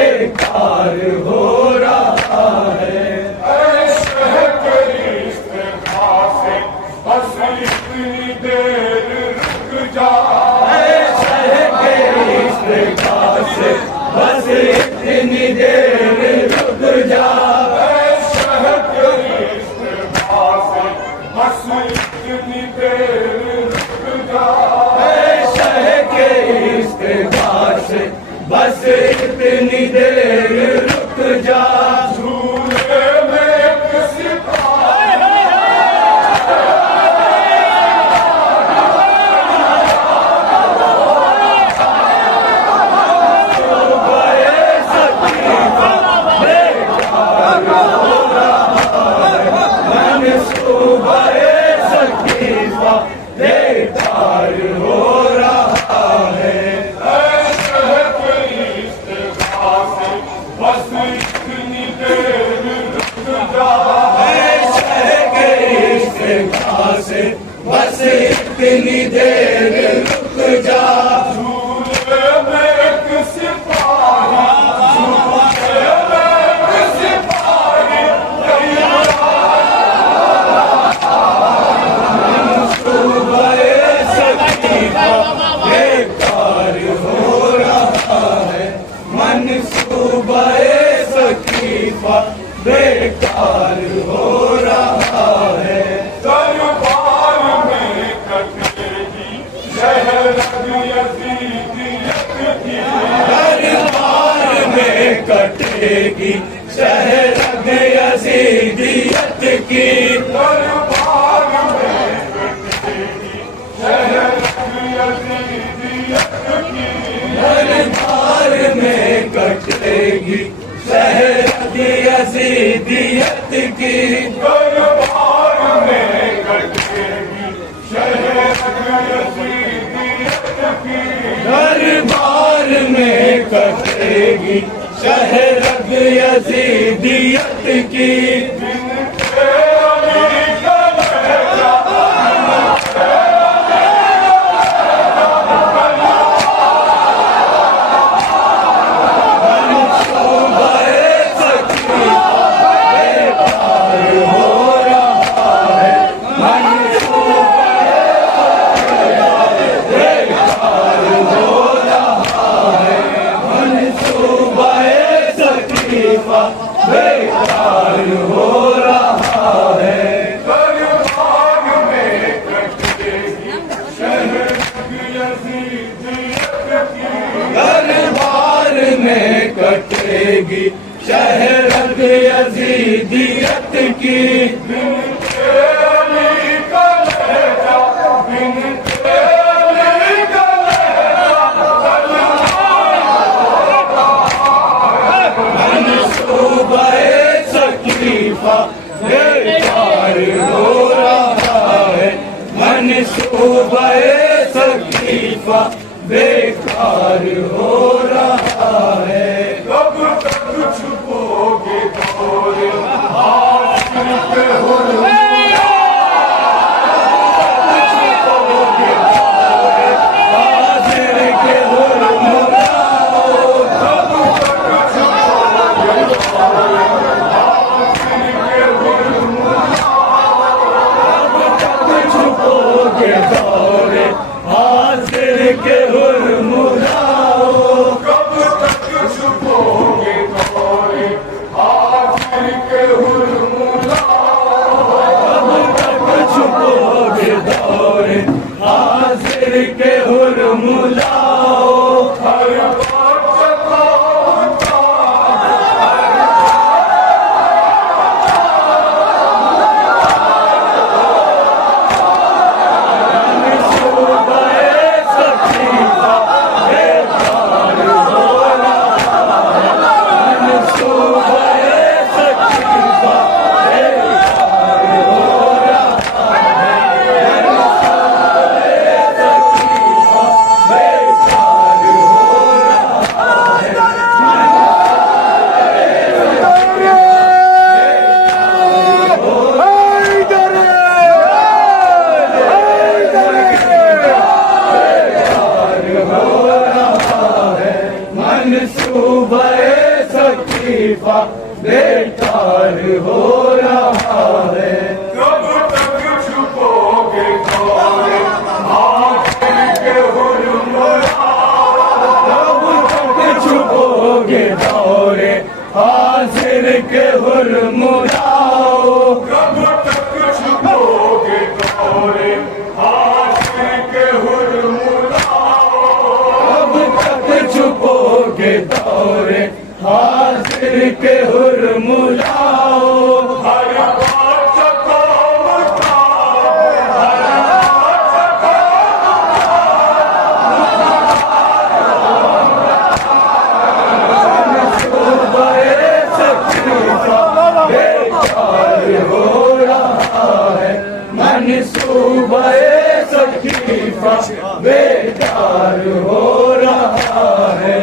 बेकार हो रहा है। इतनी देर रुक जा। झूले में एक सिपाही, झूले में एक सिपाही सुबह सकीफा बेकार हो रहा है, मंसूबा सकीफा बेकार हो रहा है। दरबार में कटेगी शहरग यजीदियत की, दरबार में कटेगी शहरग यजीदियत की, दरबार में कटेगी शहरग यजीदियत की, दरबार में कटेगी शहरग यजीदियत की, दरबार में कटेगी शहरग यजीदियत की। दरबार में कटेगी शहरग यजीदियत की। बेकार हो रहा है, दरबार में कटेगी शहरग यजीदियत की, दरबार में कटेगी शहरग यजीदियत की। बेकार हो रहा है, मंसूबा सकीफा बेकार हो रहा है। कब तक छुपोगे तोरे हासिल पे हुर्रियत, हाजिर के हुर्मुराओ, कब तक छुपोगे तोरे हासिल के हुर्रियत, छुपोगे दौरे हाजिर के हुर्मुराओ, कब तक छुपोगे तोरे हासिल के हुर्रियत, कब तक छुपोगे दौरे हाजिर के हुर्मुलाओ। हर बात मंसूबा सकीफा बेकार हो रहा है, मंसूबा सकीफा बेकार हो रहा है, सकीफा बेकार हो रहा है, मंसूबा सकीफा बेकार हो रहा है। कब तक छुपोगे तोरे हासिल के हुर्रियत, कब तक छुपोगे दौरे हाजिर के हुर्मुलाओ, कब तक छुपोगे तोरे हासिल के हुर्रियत, कब तक छुपोगे दौरे हाजिर के हुर्मुलाओ। हर बात मंसूबा सकीफा बेकार हो रहा है, मंसूबा सकीफा बेकार हो रहा है।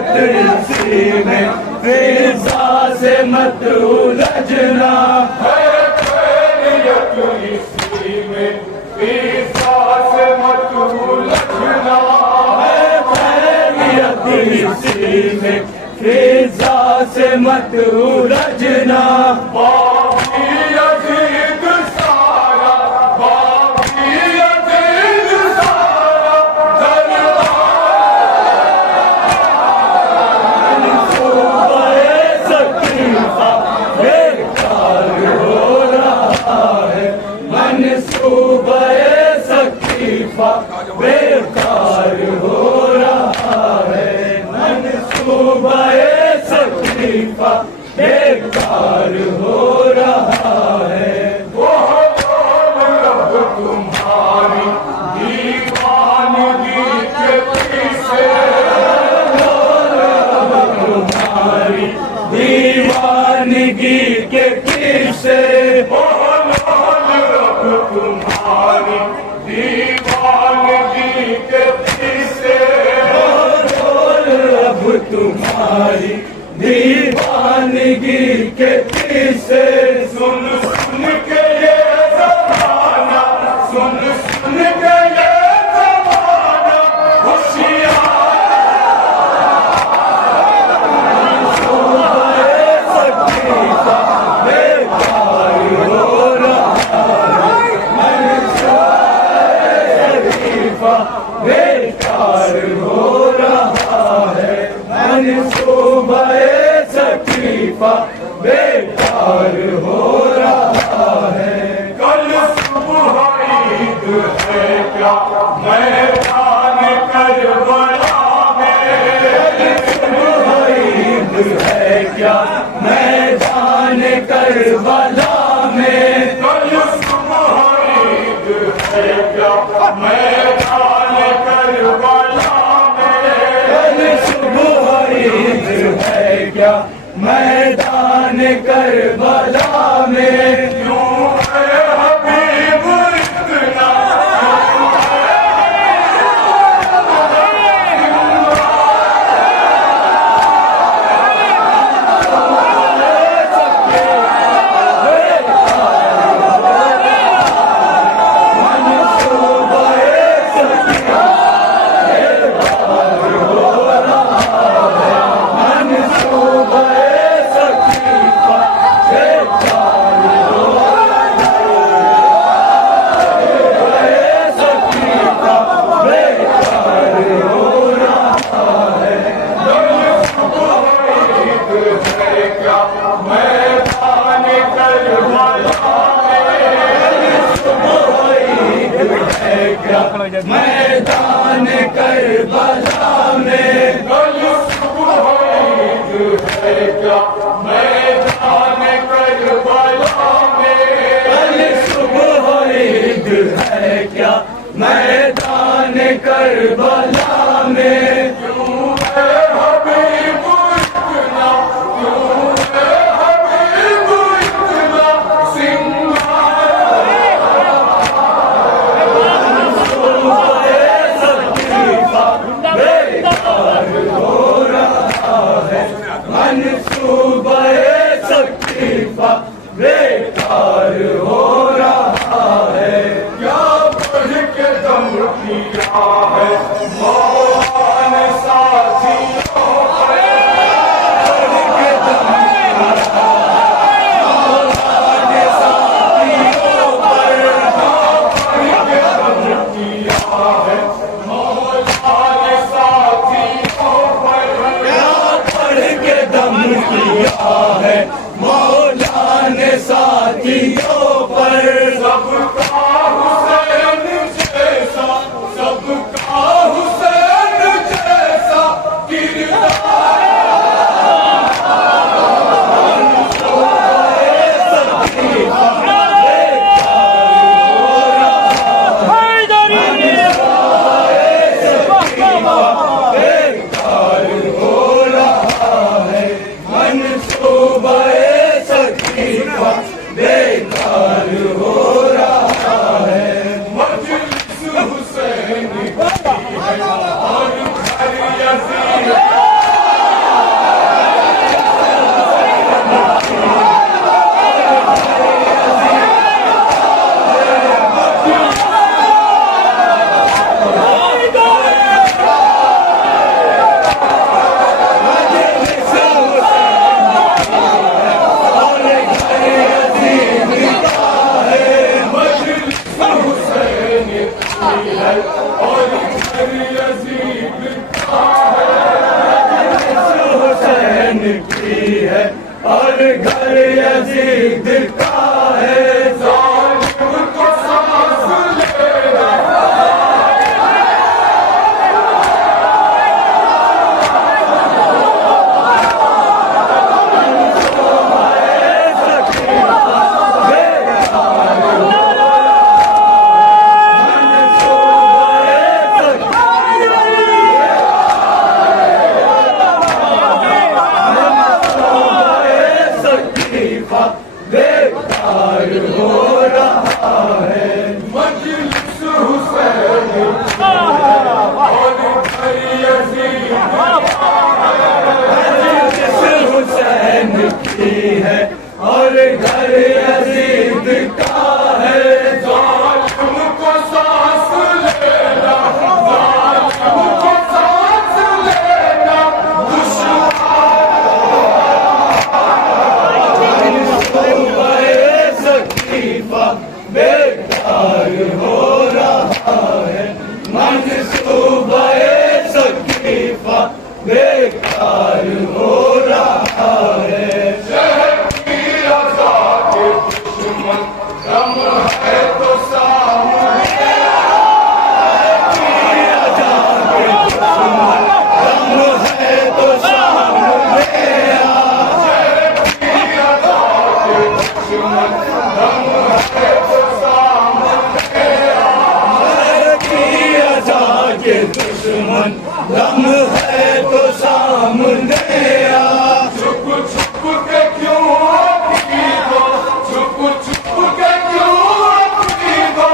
खैरियत इसी में फिजा से मत उलझना है खैरियत इसी में फिजा से मत उलझना खैरियत इसी में फिजा से मत उलझना बाकी अजीत सारा बाकी अजीत सारा सकीफा बेकार हो रहा है मंसूबे सकीफा बेकार हो रहा है मंसूबे सकीफा बेकार हो रहा है वो लब तुम्हारी दीवानगी के पीछे तुम्हारी दीवानगी के किसे लब तुम्हारी दीवानगी के पीछे अब तुम्हारी दीवानगी के किसे सुन सुन के ये जमाना सुन सुन के ये जमाना सकीफा बेकार हो रहा है सकीफा बेकार हो रहा है मंसूबे सकीफा बेकार हो रहा है कल सुबह ईद है क्या मैदान करबला में ईद है क्या मैदान करबला में कल सुबह ईद है क्या मैदान करबला में कल सुबह ईद है क्या मैदान करबला में क्यों है हबीब इतना मैदान करबला में कल सुबह ईद है क्या मैदान करबला में कल सुबह ईद है क्या मैदान करबला में क्यों है हबीब इतना क्यों है हबीब इतना सिंगार सकीफा बेकार हो रहा है मंसूबे सकीफा बेकार हो रहा है क्या बढ़ के दम किया है मौला ने की है और घर यजीद का है। जालिम को सांस लेना बेकार हो रहा है। मजलिस हुसैन और घर यजीद मजलिस हुसैन की है और घर यजीद का है। जालिम को सांस लेना जालिम को सांस लेना सकीफा बेकार हो रहा है। मंसूबे सकीफा बेकार हो रहा है। शहर की रज़ा के दुश्मन दम है तो सामने दुश्मन दम है तो सामने आ। छुप छुप के क्यों अपनी दो छुप छुप के क्यों अपनी दो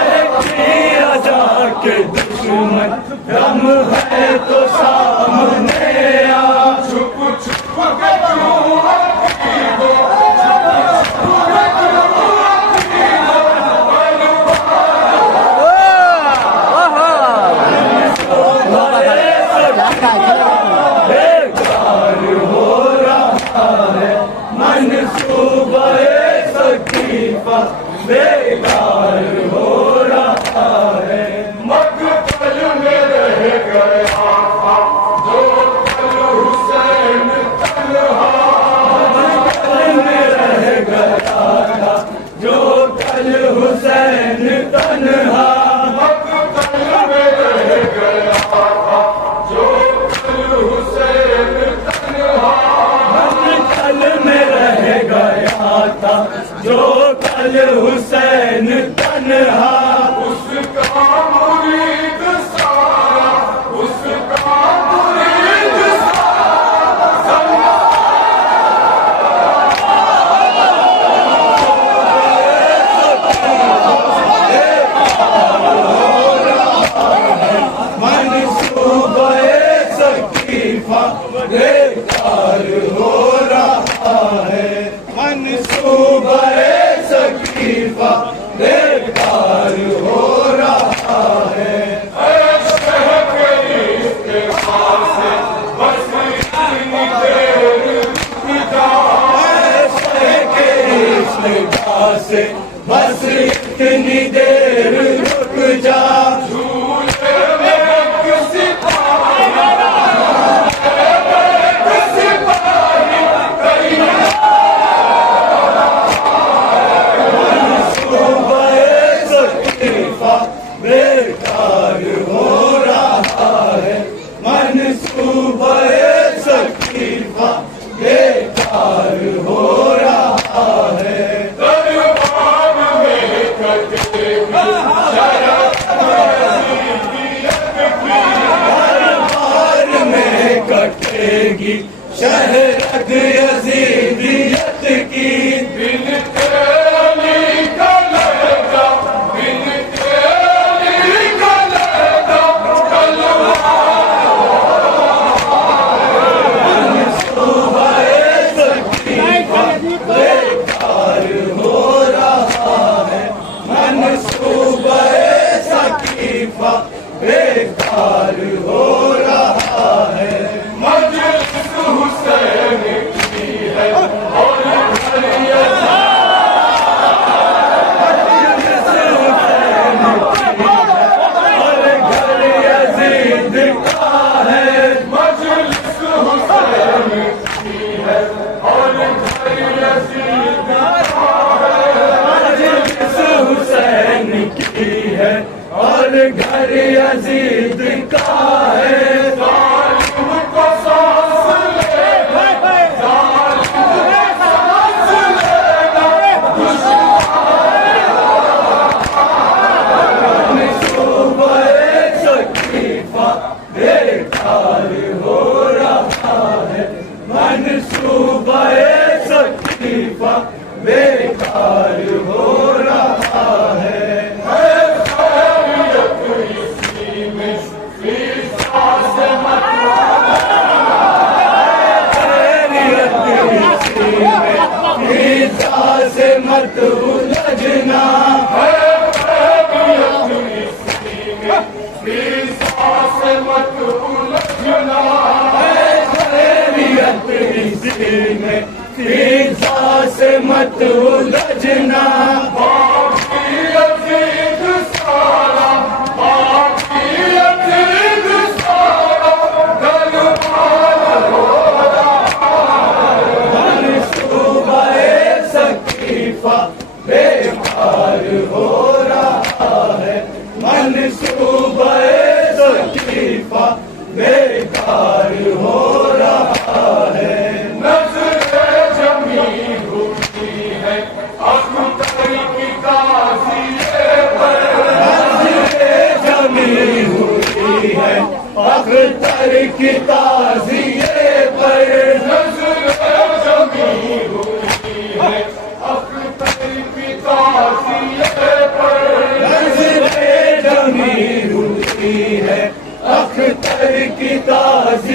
शहर की रज़ा के दुश्मन दम है तो सामने के दुश्मन दम है तो सामने आ। छुप छुप के क्यों अपनी दो छुप छुप के क्यों अपनी दो बेकार हो रहा है। मंसूबे सकीफा बेकार हो रहा है। मकतल में रह गया था जो कल हुसैन तन्हा में रह गया था जो कल हुसैन तन्हा। मकतल में रह गया था जो कल हुसैन तन्हा कल में रह गया था जो कल हुसैन तन्हा। उसका मुरीद सारा उसका मुरीद मंसूबे सकीफा बेकार हो रहा है। मंसूबे सकीफा बेकार हो रहा है। से बस इतनी देर रुक जा। झूले में किसी सिपाही कहीं सुबह जिंदगी शहरत यजीदियत की बिन तेरी कलेगा, बिन तेरी कलेगा कलवा। बेकार हो रहा है मंसूबा सकीफा, बेकार हो रहा है। मजलिस हुसैन की है और घर और घर यजीद का है। मजलिस हुसैन की है और घर यजीद का मजलिस हुसैन की है और घर यजीद का है। जालिम को सांस लेना, जालिम को सांस लेना मंसूबा सकीफा बेकार हो रहा है मंसूबा सकीफा बेकार हो रहा है। खैरियत इसी में ईसा से मत खैरियत इसी में ईसा से मत उलझना, खैरियत इसी में ईसा से मत उलझना। खैरियत इसी में ईसा से मत उलझना। बाकी यजीद सारा, बाकी यजीद सारा गलबान हो मंसूबा सकीफा बेकार हो रहा है मंसूबा सकीफा बेकार हो रहा है। नजरें जमी होती है अख्तर की ताज़िए पर, जमी हुई है अख्तर की ताज़िए पर। नजरें जमी होती है अख्तर की ताज़िए पर। नजरें जमी हुई है अख्तर की ताज़िए